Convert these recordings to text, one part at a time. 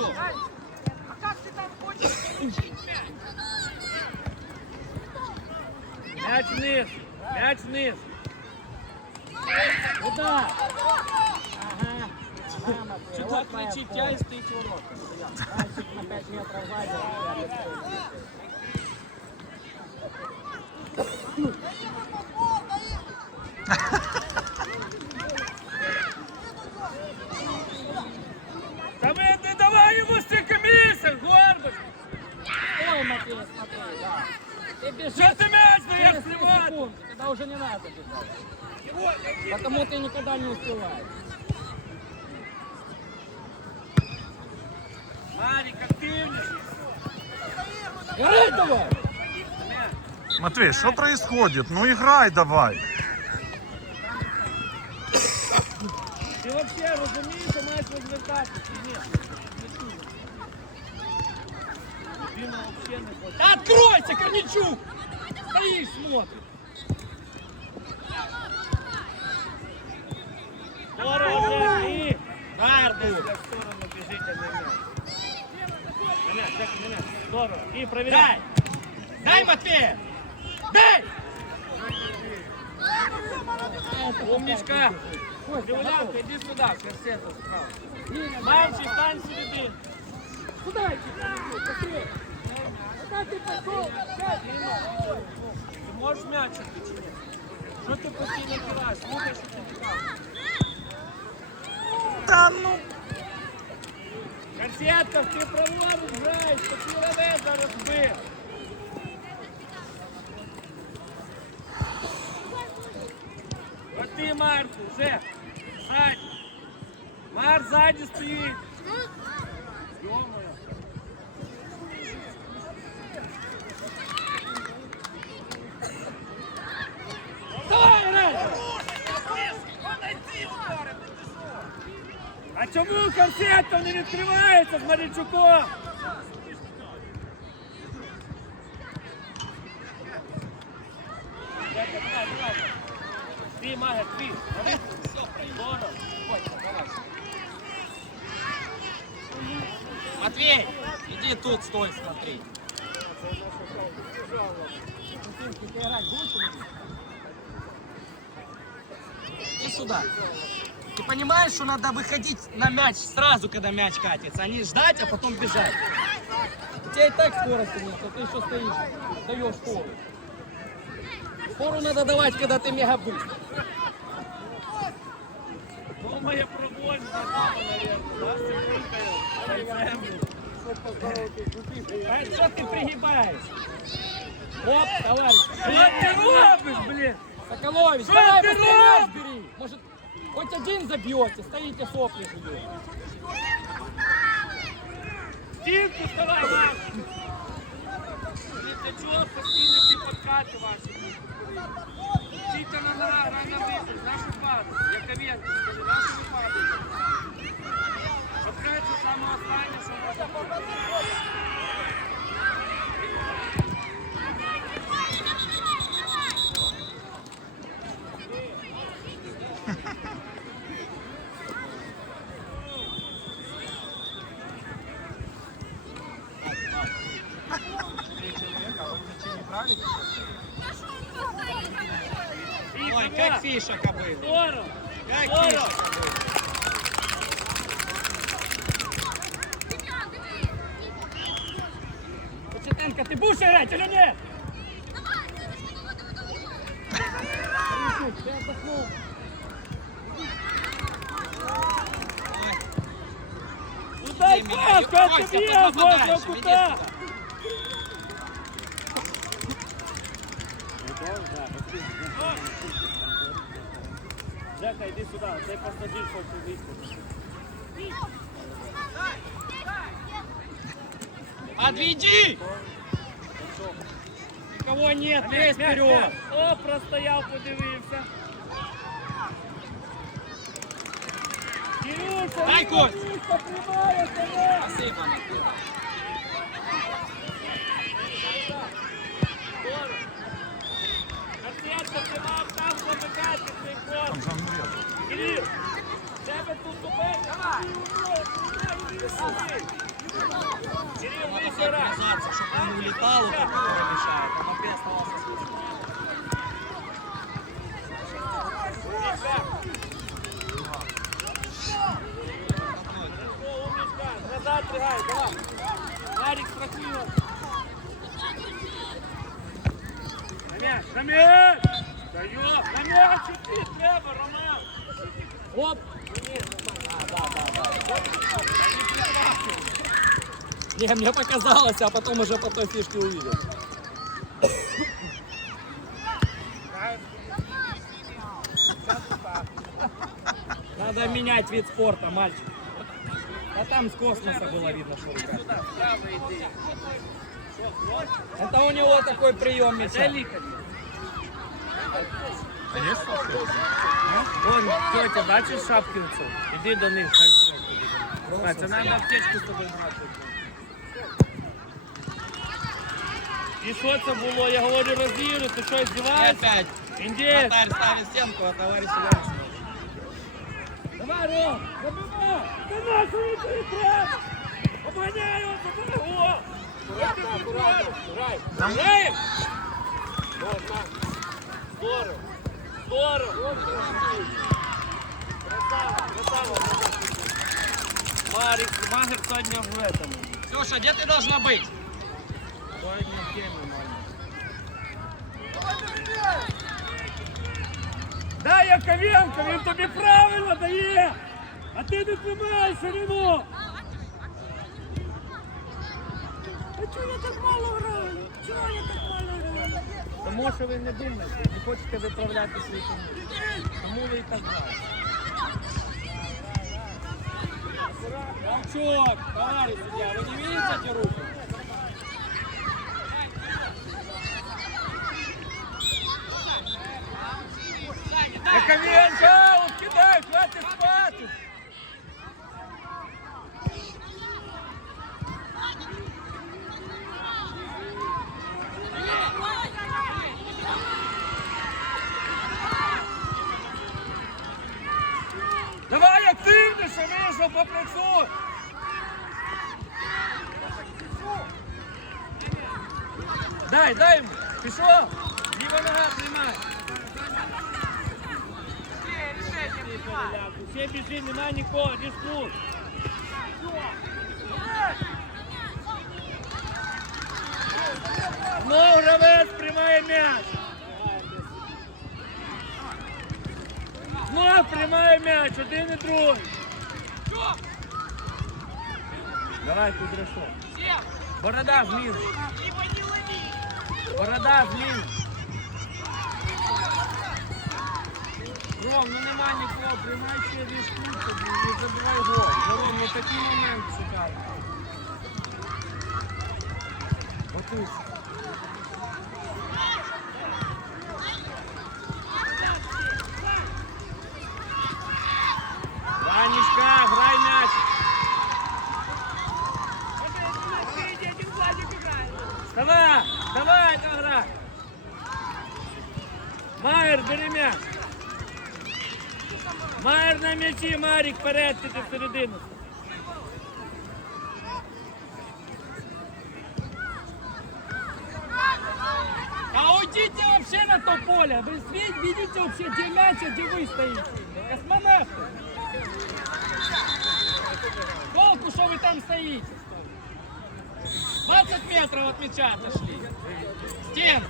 нога, что ты ждешь? Мяч вниз. Мяч вниз. Куда? Ага. Ага, Матвей. Что так кричит, я и стоит ворот. Мальчик на 5 метров сзади. Та ви не давай йому стільки місяць, Горбач! Ой, Матвей, смотри, да. Ты бежишь Що ти м'яч даєш через три сливати? секунды, когда уже не надо бежать. Потому ты никогда не успеваешь. Марік, активніше. Играй давай! Матвей, что происходит? Ну играй давай. Ти взагалі розумієш, що маєш розвертатися? чи Ні. Людина взагалі не хоче. Да откройся, Корничук! Стоишь, смотришь. Здорово, Жек, і Гарду. в сторону біжить, а не м'яч. На м'яч, Жек, на м'яч. Здорово. І провіряй. Дай! Дай, Матвей! Дай! Умничка. Костя, Юлянка, готов. іди сюди, Керсетов справа. Линия, Мамчик, стань сюди. Куда идти? Быстрее. Куда ты пошел? Ти можеш м'ячик чи ні? Що ти постійно кидаєш? Слухай, що ти кажеш. Да ну. Конфетка, ти праворуч граєш, ти леве зараз бив. От ти, Марку, вже. Ззаді. Мар ззаді стоїть. Йо-моє. чому конфетка не відкривається з Марічуком? Давай, давай, давай. Твій, Мага, твій. Здорово. Матвей, иди тут, стой, смотри. Ты играть будешь или нет? Иди сюда. Ты понимаешь, что надо выходить на мяч сразу, когда мяч катится, а не ждать, а потом бежать. У тебя и так скорости нет, а ты еще стоишь, даешь фору. Фору надо давать, когда ты мега быстро. Думає про боль, наверное, да. А что ты пригибаешь? Оп, товарищ. Що ти робиш, блін? Соколович, Что давай ты быстрее мяч робишь? бери. Может, хоть один забьете, стоите сопли жуете. Стінку ставай, Маш. Блін, Для чого постійно ці подкати ваші? Вчиться на гра, гра на вихід, нашу пару. Яковенко, скажи, нашу пару. Обкрайте саме останнє, що можна. Удай Ты меня, пас, Костя, как ты бьешь, подальше, возле иди сюда. Жека, цей пасажир хоче вийти. Отведи! Никого нет, лезь вперед! О, простояв, подивився. Vai, Cus! Vai, Оп! Не, мне показалось, а потом уже по той фишке увидел. Надо менять вид спорта, мальчик. А там с космоса было видно, что рука. Это у него такой прием мяча. лікар. А є салфетки? Вон, тетя, бачиш шапківцю? Іди до них, хай сюди підійде. А, Це треба аптечку з тобою брати. І що це було? Я говорю, розігруй, ти що, И здіваєшся? опять. Індієць! Вратарь ставит стенку, а товарищ Иванович. Давай, Ром, забивай! Та нашу він тобі треба! Обганяй його, забивай його! Аккуратно, аккуратно! Грай! Там- Граєм! Можна! Здорово! Здорово! Красава, красава! Марик, Магер сьогодні в этому. Ксюша, где ты должна быть? Сьогодні в темі, мама. Дай Яковенко, він тобі правильно дає! А ти не тримаєшся йому! А чого я так мало граю? Чого я так мало граю? Тому що ви не думаєте, не хочете виправляти свої помилки. Тому ви і так граєте. Молчок, товарищ судья, вы не видите эти руки? Яковенко, активніше, вийшов, попрацюй! Дай, дай йому! Пішов! Ліва нога приймай! Все біжи, нема нікого, рискуй! Знов гравець приймає м'яч! Знов приймає м'яч, один і другий! Давай, Кудряшов. Борода змін. Борода змін. Ром, ну нема нікого, приймай ще дві штуки і забивай гол. Ром, ну такий момент шукай. Готуйся. на м'ячі, Марік, вперед, ти в середину. А уйдите вообще на то поле. Вы видите, видите вообще, где мяч, а где вы стоите. Космонавты. Толку, что вы там стоите. 20 метров от мяча отошли. Стен.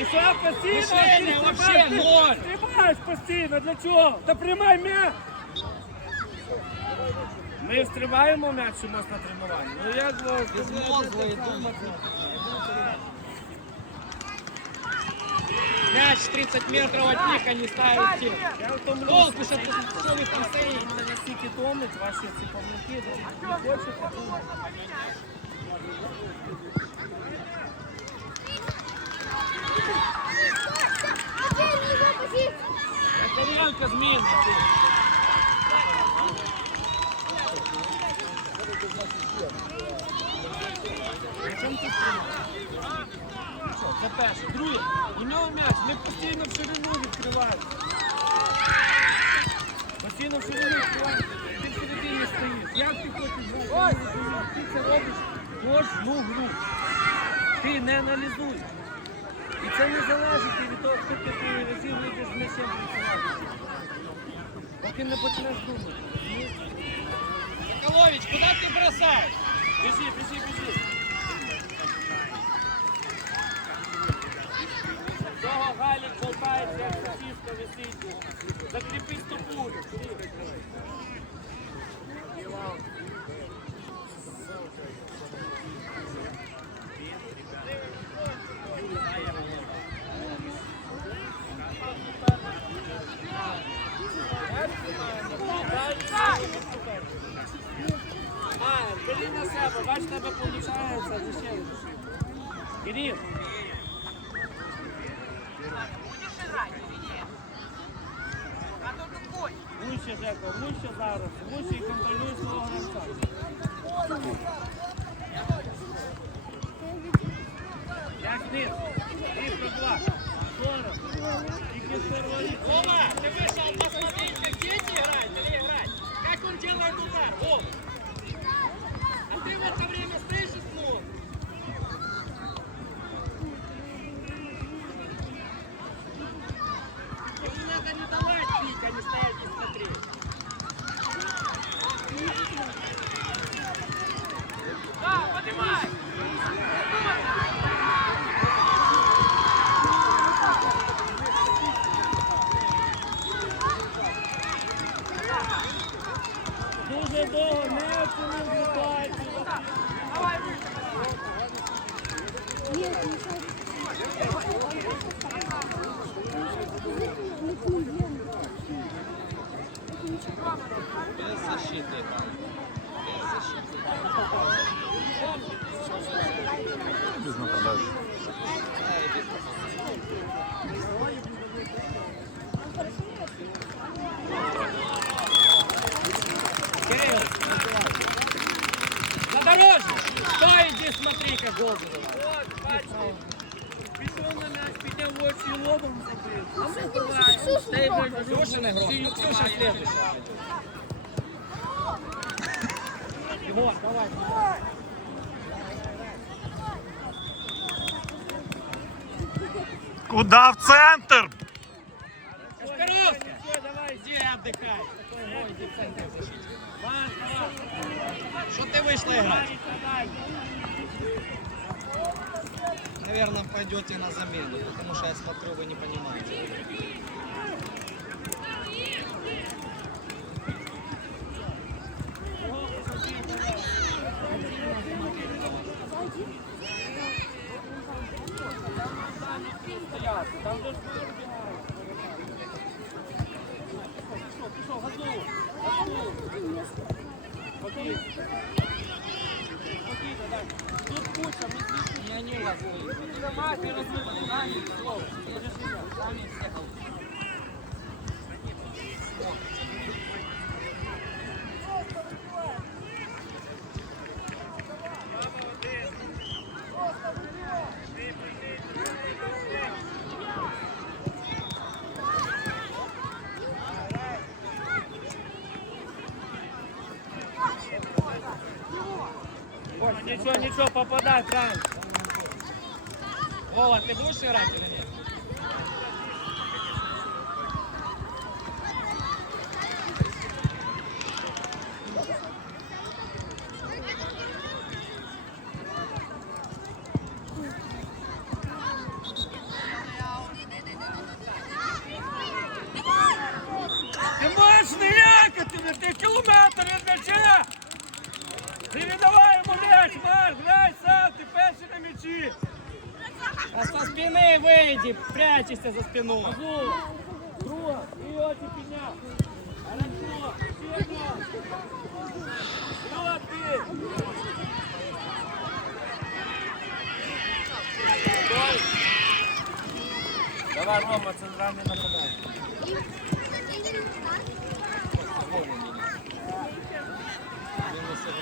І що постійно? Мишлення ти вообще стрибаєш, ти ноль. Стрибаєш постійно, для чого? Та приймай м'яч. Ми стрибаємо м'яч чомусь на тренуванні. Ну як ви? Безмозглые думать. мяч 30 метров от них, они ставят те. Я втомлюсь. Толку, що, що ви там стоїте? Це настільки томить ваші ці помилки, де не хочете думати. Тарілка змінна. Це перше. Друге, у нього м'яч, ми постійно в ширину відкриваємо. Постійно в ширину відкриваємо. Ти в середині стоїш. Як ти хочеш грати? Ти це робиш кожну гру. Ти не аналізуй. І це не залежить від того, хто ти разів вийдеш з м'ячем працювати. Поки не почнеш думати. Соколович, куда ты бросаешь? Біжи, біжи, біжи. Того Галік болтається, як сосиска висить. Закріпи стопу. Рома, ты вышел посмотреть, как дети играют или играть? Как он делает удар? Рома. А ты в это время стоишь и смотришь. Ему надо не давать пить, а не стоять и смотреть. Да, поднимай! Дуже довго не оцінив ситуацію. Без защиты. Без защиты. Без нападачі. на дорожку! Стой, иди, смотри, как гол забивает. От, бачите. Пішов на м'яч, підняв очі і лобом забив. А забиває. Стейбель Ксюша не громко. Всі Ксюша следующая. Его, давай. Куда в центр? Кашкаровская, Все, давай, иди отдыхай. Ой, иди в центр защиты. Вань, давай. Что ты вышла играть? Вань, давай. Наверное, пойдете на замену, потому что я смотрю, вы не понимаете. Стояти. Там же ж вибігає. Пішов, пішов, газу. Газу. Спокійно. Спокійно, дай. Тут куча, ми звідси. Я не лазаю. Давай, ти розвивай. Самі, слово. Сами все голы. Нічого, нічого, попадай, правильно. Вова, ты будешь играть или нет? Ти маєш ніякати, ти кілометр від м'яча. Ти М'яч, Марк, грай сам, ти перший на м'ячі. А со спины выйди, прячешься за спину. Друга. Вперед и пеня. Хорошо. Сильно. Вперед ты. Давай, Рома, центральный нападающий.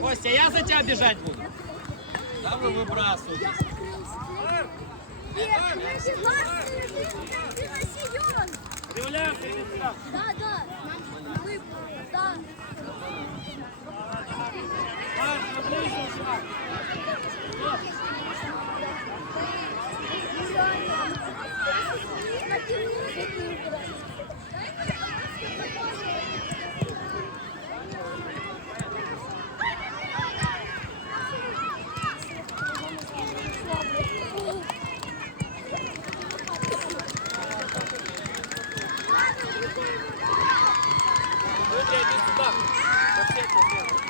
Костя, я за тебя бежать буду. Да вы выбрасываете. Кривляк, иди сюда. Да, да. Да. Марш, наближу сюда. Люди, иди сюда. Во все это дело.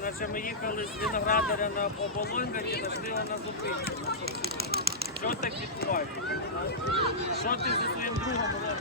наче ми їхали з виноградаря на оболонь, і знайшли його на зупинці. Що так відбувається? Що ти зі своїм другом робиш?